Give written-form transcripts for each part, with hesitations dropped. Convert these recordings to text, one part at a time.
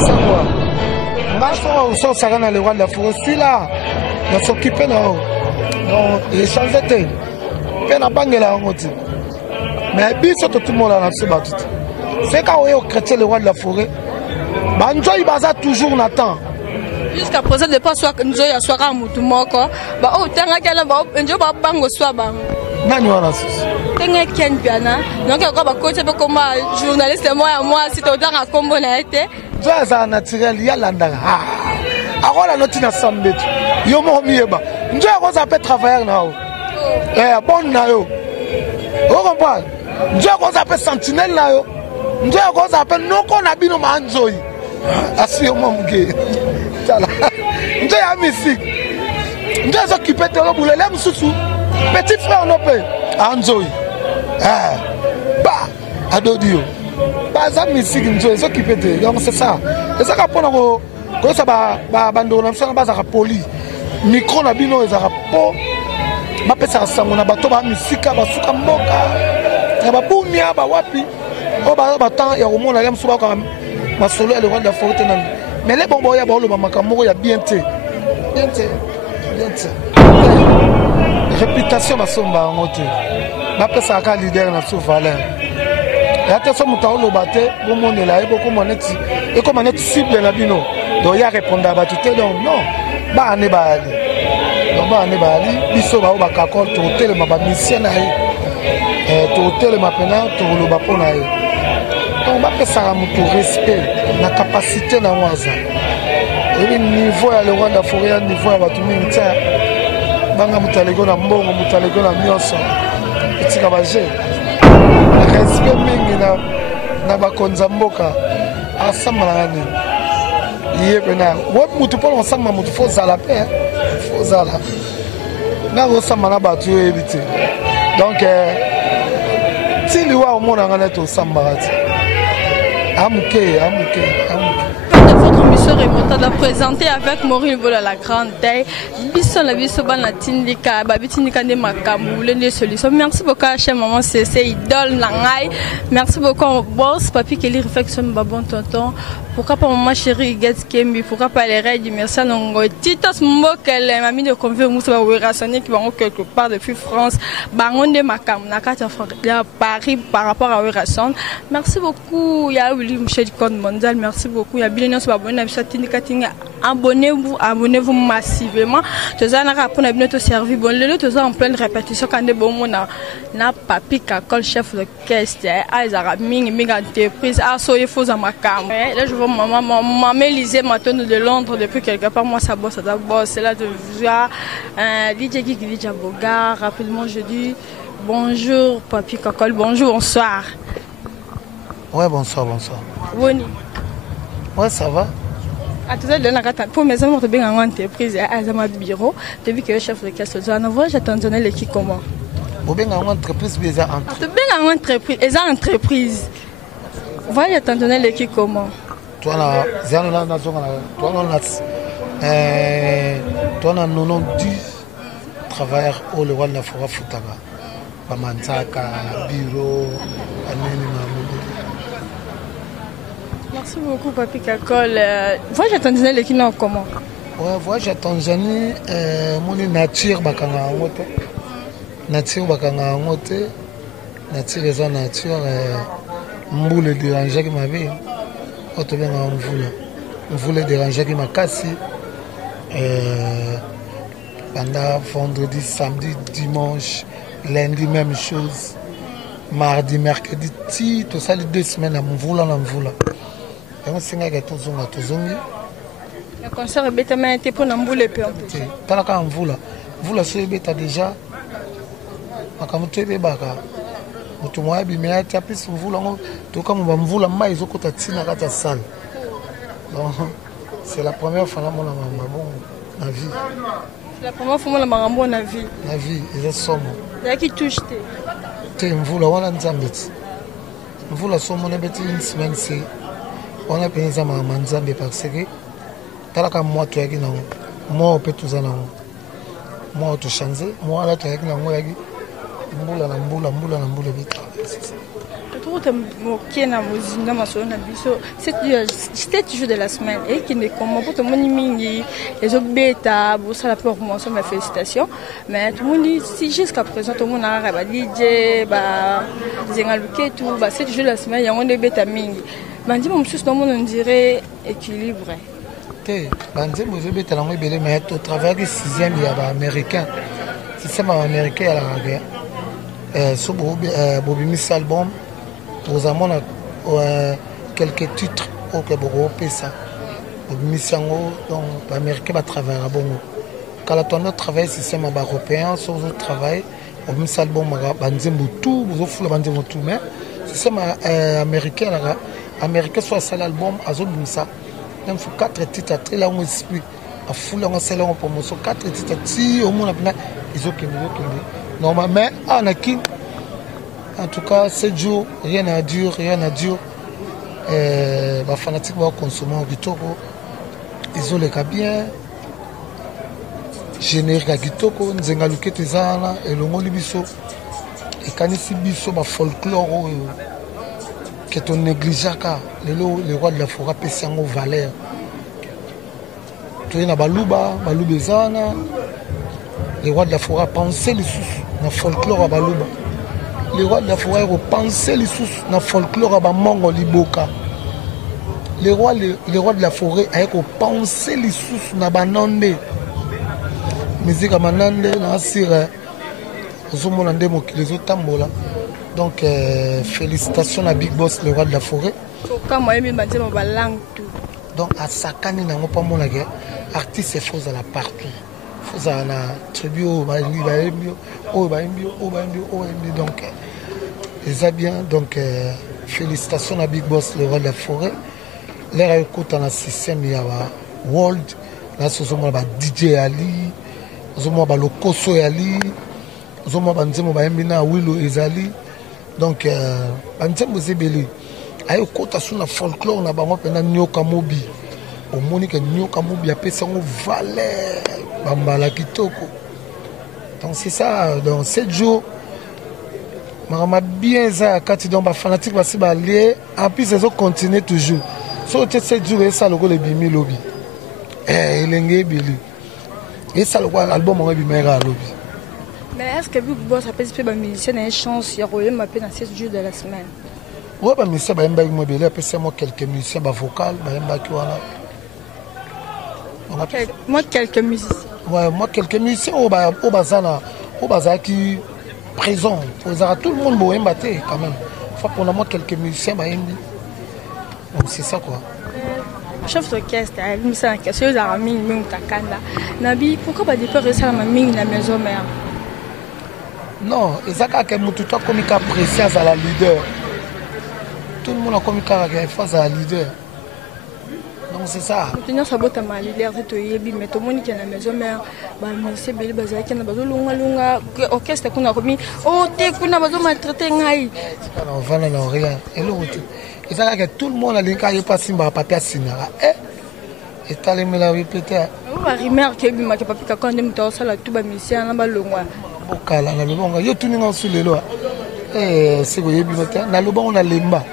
ça quoi. Moi, je suis dans le roi de la forêt. Je suis là. Je s'occupe de là. Donc, il change de thé. Il n'a pas de là. Mais bien sûr, tout le monde a ce battu. C'est quand on est au chrétien, le roi de la forêt. Banjo, il basa toujours Nathan. Jusqu'à présent, de pas soit Njo ya soira à Moutoumoko. Bah, oh, t'as qu'à la Njo va bango soit bang. Nani wana T'as qu'un piana. Donc, il y a un coach comme journaliste, moi, si t'as autant à combo na été. Toi, ça naturel, il y a l'andanga. Alors, la note na sambe. Yo mo mieba. Njo ko ça peut travailler na o. Bon na yo. Vous comprenez? Njo ko ça peut sentinelle na yo. Njo ko ça peut non ko na bino ma nzoi. Asi yo mo mge. Tala. Njo ya musique. Njo s'occuper de lo boulele msusu. Petit frère no pe. Anzoi. Bah, adodio. Bah, ça musique njo s'occuper de. Donc c'est ça. C'est ça qu'on a ko ça ba bando na msana ba za poli. Micro na bino ezaka po. Ba pesa sango na bato ba misika ba suka mboka. Ya ba bumia ba wapi. O ba temps ya komona ya msuba ka masolo ya le roi de la forêt na. Mais les bonbons ya ba lo ba makamoko ya bien te. Bien te. Bien te. Réputation basomba ngote. Ba pesa ka leader na sous valeur. Ya te so mutao lo bate bo monela e bo ko moneti e ko moneti cible na bino. Donc il y a répondre à tout donc non. Ba ne ba ali. Donc ba ne ba ali biso ba o ba kakol to hotel ma ba mission na ye. To hotel ma pena to lo ba pona ye. Donc ba pesa mu to respect na capacité na waza. Et niveau ya le roi de la forêt niveau ya batu mingi ta. Banga mutalego na mbongo mutalego na mioso. Etika ba je. Respect mingi na ba konza mboka. Asamba na nani. Mutu pour ensemble mutu faut ça la paix faut ça là na resamba na batu éviter donc si lui wa au monde en est au sambarati amuke votre mission remontade à présenter avec Maureen Vola la grande taille biso la biso ban la tindika ba bitindika de makambu les solutions. Merci beaucoup cher maman c'est idole nangai. Merci beaucoup boss papi qui li réflexion ba bon tonton. Pourquoi pas maman chérie Get Kembi, pourquoi pas les règles du merci Nongo Titos Mbokel mamie de convier moussa ba rationner qui vont quelque part depuis France bangonde makam na kata Paris par rapport à Oration. Merci beaucoup ya Willy Michel du Code mondial. Merci beaucoup ya Billion sur abonné à tindika tinga abonnez-vous massivement. Tous en a pour notre servi bon le tous en pleine répétition quand des bon na papi kakol chef de caisse Aizara mingi entreprise a soye faux à makam. Là je vois maman Élisée maintenant de Londres depuis quelque part moi ça bosse c'est là de voir DJ Gigi DJ Boga rapidement je dis bonjour papi kakol bonjour bonsoir. Ouais bonsoir. Boni. Ouais ça va. À tout à l'heure, pour mes amis, tu as une entreprise à Zama Bureau, tu as vu que le chef de caisse de Zana, j'attendais l'équipe comment? Tu as une entreprise, tu as une entreprise, tu as une entreprise. Voilà, j'attendais l'équipe comment? Tu as 90 travailleurs au roi de la forêt Futaba. Pamanzaka, bureau, merci beaucoup, Papi Kakol. Voyage à Tanzanie, l'équipe non comment? Ouais, voyage à Tanzanie, mon nature, bakanga ngote. Nature, bakanga ngote. Nature, les nature, mboule déranger qui m'avait. Autre bien, on voulait déranger qui m'a cassé. Pendant vendredi, samedi, dimanche, lundi, même chose. Mardi, mercredi, tout ça, les 2 semaines, on voulait. Le concert est bêtement été pour n'embouler peu. T'as qu'à en vouloir. Vouloir se bêta déjà. Quand tu es baka. Tu m'as dit, mais tu as plus vouloir. Tout comme on va me vouloir, mais ils ont côté tina à ta salle. Donc, c'est la première fois que je ma vie. C'est la première fois que je ma vie. La vie, ils sont sombres. Il y a qui touche. Tu es vouloir, on a un zambet. Vouloir, son mon ébêté une semaine, c'est. On a payé ça à Manzambe parce que talaka moi tu as dit non moi on peut tout ça non moi tu changes moi là tu as dit non moi yagi mbula vite C'était toujours de la semaine et qui ne comment pour tout le monde les obéta ça la promotion mes félicitations mais tout le monde dit si jusqu'à présent tout le monde a ba DJ ba zengaluke tout ba c'est toujours la semaine il y a on des bêta mingi bandi mon sus tout le monde on dirait équilibré bandi mo bêta la mo belé mais au travers du 6e il y a ba américain système américain à la radio sur Bobby Miss album aux amont quelques titres au Québec ça Bobby Miss donc l'américain va travailler à bon quand la tournée travaille système européen sur le travail Bobby Miss album banzembo tout vous offrez banzembo tout mais système américain là américain soit ça l'album azobim ça donc faut 4 titres très là on explique à foule on sait là en promotion 4 titres si au moins ils ont normalement on a qui en tout cas 7 jours rien à dire les fanatiques vont consommer au Kitoko ils ont les cas bien générique à Kitoko nzengaluke tezana et le mot libiso et kanisi biso ba folklore que ton négligeaka les rois de la forêt pèsent en valeur tu es na baluba zana les rois de la forêt penser les sous na folklore à baluba les rois de la forêt repenser les sous na folklore à bamongo liboka les rois de la forêt avec penser les sous na banande musique à manande na sire ozomona ndemo les otambola donc félicitations à Big Boss le roi de la forêt donc à sakani nango pa mona ke artiste est faux à la partout faux à la tribu donc ça bien donc félicitations à Big Boss le roi de la forêt l'air écoute dans le système il y a world là c'est moi ba DJ Ali moi ba lokoso Ali moi ba nzemo ba mbina Willow ezali donc banzembo zebeli ayo kota suna folklore na bango pena nyoka mobi au monique nyoka mobi apesa ngo valeur bambala kitoko donc c'est ça dans 7 jours marama bien ça quand donc ba fanatique ba si ba lié en plus ils ont continué toujours so te 7 jours et ça le le bimi lobby elenge bili et ça le album on bimera lobby. Mais est-ce que Big Boss a participé à musicien a une chance il y a rien ma peine dans 7 jours de la semaine? Oui, bah musicien bah mba immobilier après c'est moi quelques musiciens bah vocal bah mba qui voilà. Moi quelques musiciens. Ouais, moi quelques musiciens au bazana qui présent pour tout le monde bon mbaté quand même. Faut pour moi quelques musiciens bah mbi. Donc c'est ça quoi. Chef d'orchestre, il me semble que c'est la mine même takanda. Nabi pourquoi pas départ ça la mine la maison mère? Non, Ezaka que Mututo a commis apprécié à la leader. Tout le monde a commis face à la leader. Donc c'est ça. Maintenant ça botte à ma leader, c'est toi yebi mais tout le monde qui est à la maison mère, bah mais c'est belle bazar qui n'a pas longa orchestre qu'on a commis. Oh t'es qu'on a besoin maltraiter ngai. Non, voilà non rien. Et l'autre, Ezaka que tout le monde a l'inca y passe par papier sinara. Et t'as les me la répéter. On va remarquer que ma papi quand on aime tout ça là tout ba musicien na ba longa. Okala na lobonga yo tuninga sulelo c'est ko yebi mata na lobonga na lemba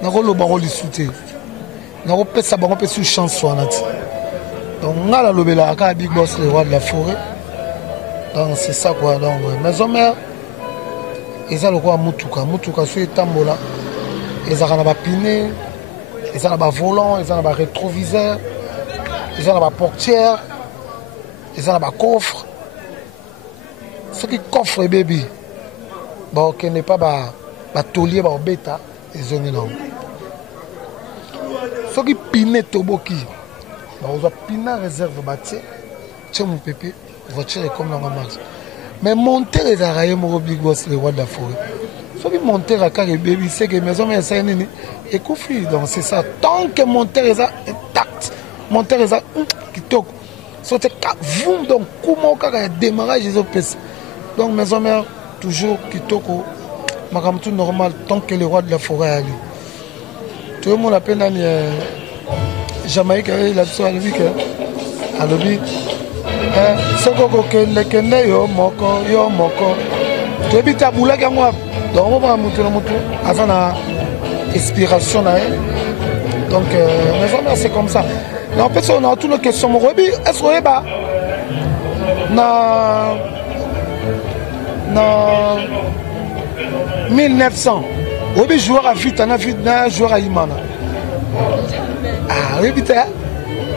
na ko loba ko lisute na ko pesa bango pesa chanson na ti donc ngala lobela ka Big Boss le roi de la forêt donc c'est ça quoi donc maison mère eza le quoi mutuka so etambola eza kana ba pine eza na ba volant eza na ba rétroviseur eza na ba portière eza na ba coffre. Ce qui coffre bébé, bon, qui n'est pas taulier, bêta, ils ont non. Ce qui pine toboki, on va piner réserve bâtie, tiens mon pépé, voiture est comme dans ma marche. Mais monter les araignées, mon Big Boss, le roi de la forêt. Ce qui monter à carré bébé, c'est que maison mais c'est une et couffi, donc c'est ça. Tant que monter est intact, monter est qui toque. C'était vous donc comment on a démarrage les autres. Donc maison mère toujours kitoko makam tout normal tant que le roi de la forêt ali tout le monde appelle dans Jamaïque la soirée lui que alobi soko ko kende yo moko tu ebita bulaka moi Donc on va monter avant la inspiration là. Donc maison mère c'est comme ça. En fait on a toutes nos questions. Mon Roby, est-ce que bah na 1900 Roby joueur à vite, na vite na joueur à Imana. Ah oui vite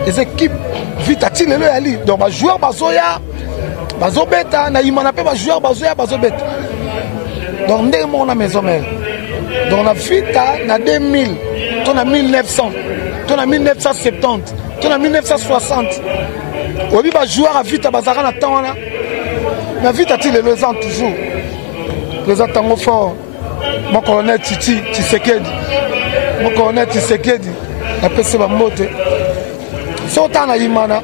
les équipes vite à Tinelo Ali. Donc bah joueur bazoya bazobeta na Imana pe ba joueur bazoya bazobeta. Donc ndé mon na maison mère. Donc on a vite na 2000, on a 1900, on a 1970, on a 1960. Obi ba joueur à vite à bazara na temps là. Mais vite a-t-il les ans toujours. Les attentes fort. Mon colonel Titi Tshisekedi. Mon colonel Tshisekedi. La PC va monter. So temps na Imana.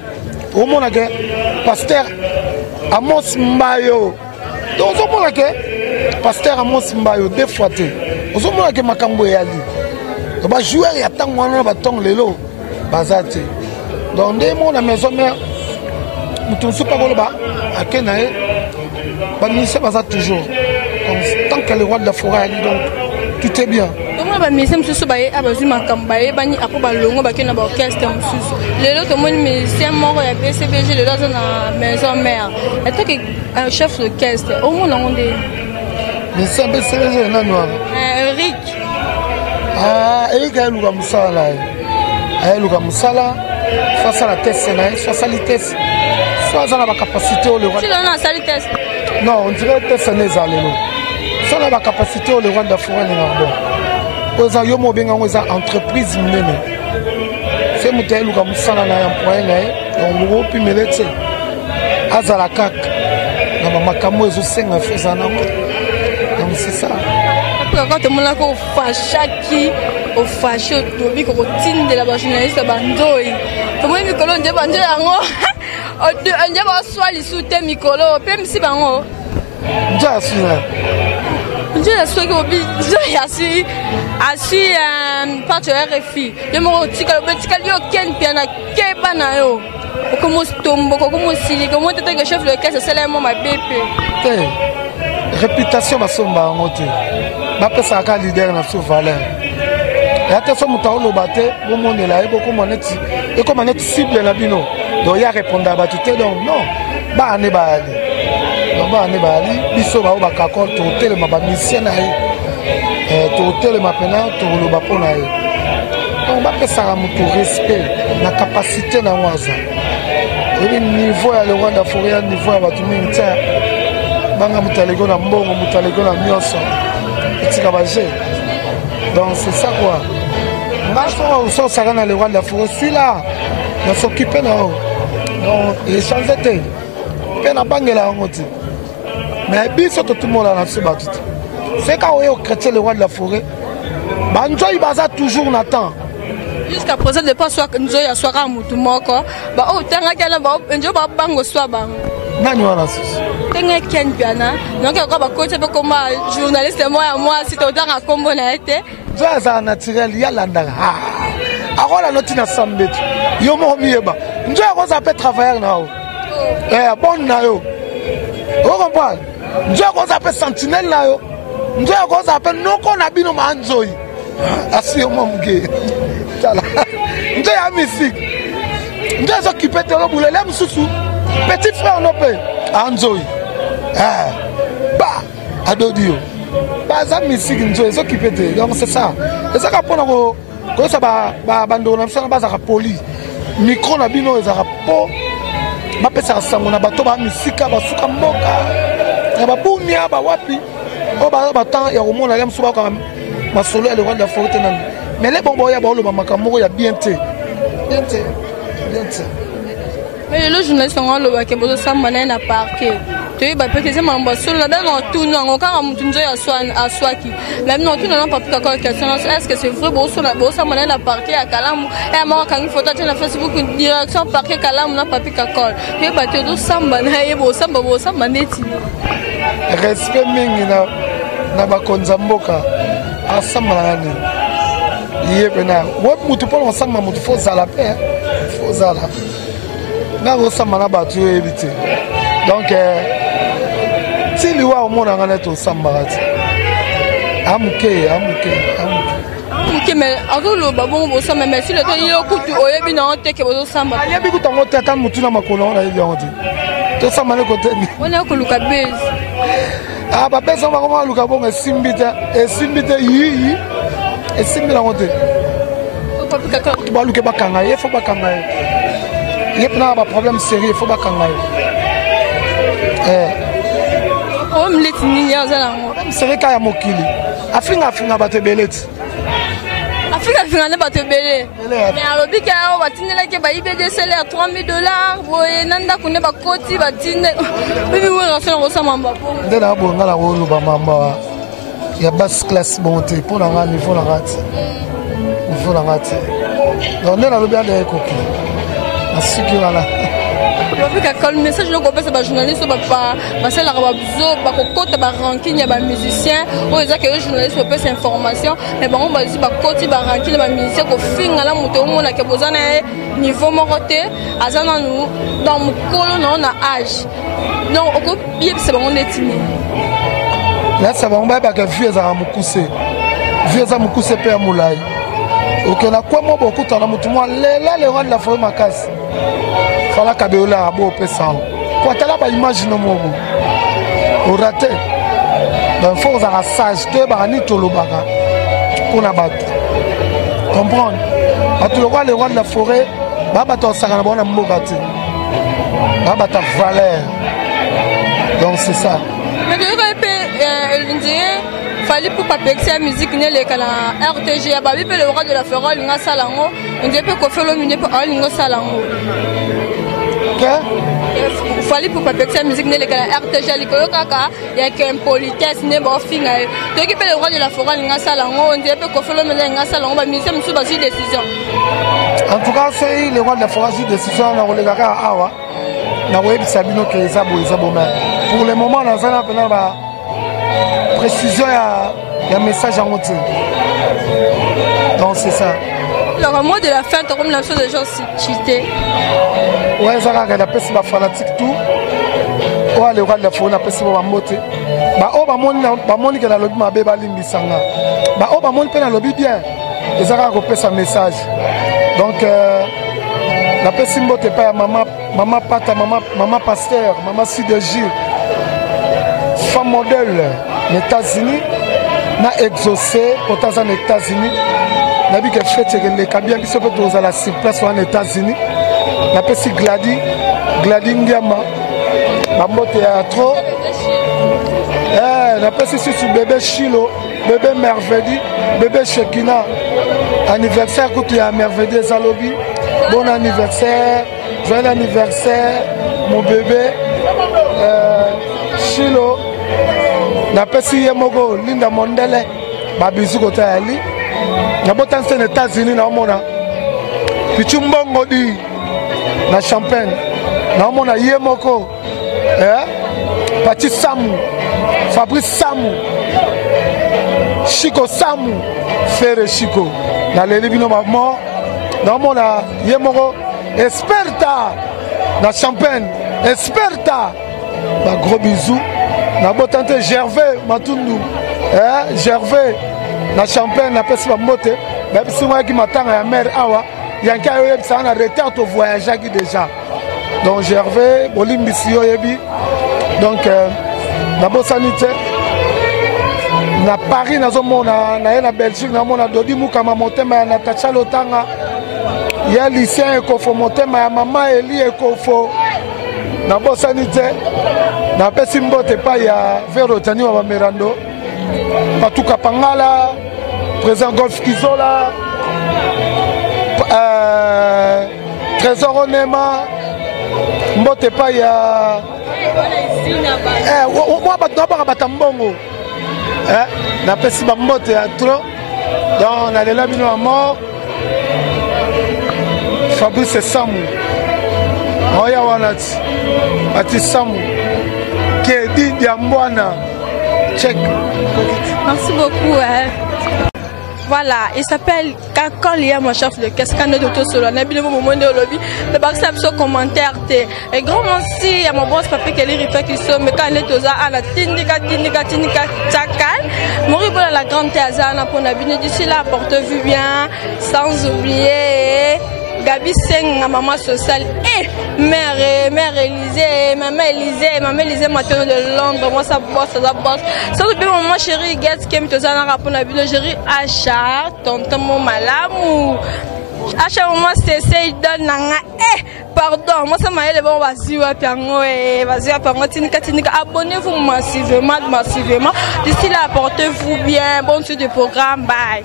Au monde que pasteur Amos Mbayo. Donc au monde que pasteur Amos Mbayo deux fois té. Au monde que makambo yali. Donc ba joueur ya temps wana ba tong lelo bazate. Donc des mon na maison mère. Nous ne sommes pas là-bas, à Kenaï, nous sommes toujours. Tant que le roi de la forêt, donc tout est bien. Comment va me semble ce bail à Bazuma Kambaye, Bani après Balongo, Bakena Orchestre en sus. Les autres monde mais c'est mort et BCBG le dans la maison mère. Et toi qui un chef d'orchestre, au moins on est. Mais c'est BCBG non noir. Eric. Ah, Eric a eu le Moussala. A eu le Moussala. Face à la test, face à la test. Soit on a la capacité au Rwanda. Si on a la test. Non, on dirait que c'est les allélos. Soit on a la capacité au Rwanda forêt les narbons. Aux ayomo bien aux entreprises même. C'est mutel ou comme ça na employé là. On groupe puis melete. Azala kak. Na mama kamo ezo senga feza na. Donc c'est ça. Quand tout le monde a fâché au fâché au tobi ko tinde la journaliste bandoi. Tout le monde mikolo nde bandoi yango. On dirait que soit les soutiens Mikolo, même si bango. Déjà assis là. Déjà assis que obi, déjà assis par RFI. Je me retire le petit calio ken piana keba na yo. Comment tombe, comment sili, comment t'es que chef de caisse c'est là ma BP. Réputation va somba en moté. Ma personne a leader na sous valeur. Et attention mutao lo baté, bon monde là et beaucoup maneti. Et comme maneti cible na bino. Donc il y a répondre à tout donc non ba ne ba ali donc ba ne ba ali biso ba ba kakon to tele ma ba mission na to tele ma pena to lo ba pona donc ba pesa mu to respect na capacité na waza et niveau ya le Rwanda forêt niveau ya ba tu minta banga mutalego na mbongo mutalego na mioso etika ba je donc c'est ça quoi ngaso so sakana le Rwanda forêt celui-là on s'occuper na donc échanger te pe na bangela ngoti mais biso tout le monde na suba tout c'est quand on chrétien le roi de la forêt banjo il baza toujours n'attend jusqu'à présent de pas soit nzo ya soira mutu moko ba o tanga kana ba njo ba bango swa ba nani wana sisi tenga ken piana donc ko ba coach pe comme journaliste moi si to tanga kombo na été ça naturel ya landanga akola noti na sambetu yo mo mieba njo ko za pe travailler na o bon na yo o comprendre njo ko za pe sentinelle na yo njo ko za pe noko na bino ma nzoi asi yo mo mge tala njo ya musique njo zo kipete lo bulele msusu petit frère no pe anzoi ba adodio ba za musique njo zo kipete donc c'est ça et ça ka pona ko ko ça ba bando na msana ba za poli micro na bino ezaka po bapesa sango na bato ba misika basuka mboka na babunia ba wapi o ba temps ya komona ya msuba ka masolo ya le Rwanda forte na mais les bonbons ya ba lo makamoko ya bien te mais le journaliste on lo ba ke bozo samba na parquet tu ba peut-être mamba solo la dans tout non quand mutu nzo ya swaki même non tout non pas plus encore question est-ce que c'est vrai bozo samba na parquet à Kalamu et moi quand une photo sur Facebook direction parquet Kalamu na papi kakol tu ba te do samba na ye bozo samba neti respect mingi na bakonza mboka asamba nani iye pena wo mutu pona samba mutu fo zala pe fo zala na go samba na batu ebite donc si liwa au monde en est au sambarati Amouké. Ok, mais alors le babon vous ça mais si le temps il écoute au yebi na te que vous samba. Il y a beaucoup de temps tata mutuna makolo na yebi onti. To samba ne côté ni. On a ko luka base. Ah ba base on va comment luka bon esimbita yi. Esimbila onti. O papi kaka. Tu ba luka bakanga, il faut bakanga. Il y a pas de problème sérieux, il faut bakanga. O mleti ni ya zalango. C'est vrai kaya mokili. Afinga batebeleti. Afrika ne bato belé. Mais alobi ka o batindela ke ba IBD salaire $3000 boye nanda kune ba koti batinde. Bibi we rasona ko samamba po. Ndena bo ngala ko lo ba mamba. Ya basse classe monté pour la ngani faut la rate. Il faut la rate. Donc ndena lo bien de koki. Asiki wala. Afrika quand le message le gopé ba journaliste ba sala ba bizo ba kokota ba ranking ya ba musicien o eza que journaliste peut cette information mais bon on va dire ba koti ba ranking ba musicien ko finga la moto mona ke bozana niveau moroté azana nous dans mon colo non na âge donc au bien c'est bon on est tini là ça va on va ba que vieux za mukuse pe amulai OK na kwa mo beaucoup tana mutu mo lela le rendre la forêt makasi fala kabeola abo pesao kwa tala ba image no mobo o raté donc faut ça sage te ba ni tolobaka pona bato comprendre atu le roi de la forêt baba to saka na bona mboka te baba ta valeur donc c'est ça mais de fallait pour pas pexer la musique ne le kana RTG babi pe le roi de la forêt linga salango on dit pe ko felo mine pe linga salango il fallait pour pas pexer la musique ne le kana RTG likolo kaka ya que politesse ne ba finga to ki pe le roi de la forêt linga salango on dit pe ko felo mine linga salango ba musicien musu ba si décision en tout cas c'est le roi de la forêt si décision na kolega ka awa na webi sabino ke ezabo pour le moment na zana pena ba précision il y a un message en route. Donc c'est ça. Alors, au mot de la fin, comme la chose des gens cités. Ouais, ça a la personne fanatique tout. Ouais, le roi de la faune, la personne va monter. Bah, oh, bah, mon qui a lobby ma bébé limbisanga. Bah, oh, bah, mon peine à lobby bien. Et ça a repéré sa message. Donc, la personne ne pas maman pata, maman pasteur, maman sidégie. Femme modèle. Les États-Unis n'a exaucé pourtant aux États-Unis n'a vu que fait les cabines qui se fait aux la sur place aux États-Unis n'a pas si Gladi Ndiama ma moto à trop n'a pas si sur bébé Chilo bébé Merveille bébé Shekina anniversaire quand tu as Merveille Zalobi bon anniversaire joyeux anniversaire mon bébé Chilo na pesi yemogo Linda Mondele babizu kota ali na botanse na États-Unis na mona pichumbongo di na champagne na mona yemoko Pati Samu Fabrice Samu Chico Samu Fere Chico na leli bino mamo na mona yemoko experta na champagne experta ba gros bisous na botante Gervais Matundu Gervais na champagne na pesi ba mote ba bisi moi ki matanga ya mère awa yanka yo yebisa na retard to voyager qui déjà donc Gervais bolimbisi yo yebi donc na bosanité na Paris nazomona na na Belgique na mona Dodi Mukama motema ya Natacha Lotanga ya lycée ekofo motema ya mama Eli ekofo na bosanité na pesi mbote pa ya Vero Tani wa Merando Patuka Pangala président Golf Kizola Trésor Onema mbote pa ya moi bataba batambongo na pesi ba mbote ya trop donc na lela bino à mort Fabrice Samu oya wanati ati Samu Kedi Diambwana check. Merci beaucoup. Voilà, il s'appelle Kakolia, mon chef de caisse, quand docteur Solo, on a bien le moment de lobby, le bac sur commentaire, et grand merci à mon boss papa qui est répétition, mais quand il est aux à la tindika, tchakal, mourir pour la grande théazana pour la bien d'ici là, porte-vue bien, sans oublier. Gabi Seng, maman sociale et mère Élysée, maman Élysée maintenant de Londres, moi ça bosse. Ça depuis maman chérie, Gets qui me te donne un rapport na ville, chérie Acha, tonton mon malamou. Acha maman c'est il donne nanga pardon, moi ça m'a dit bon vas-y tinika abonnez-vous massivement. D'ici là portez-vous bien, bon suite du programme, bye.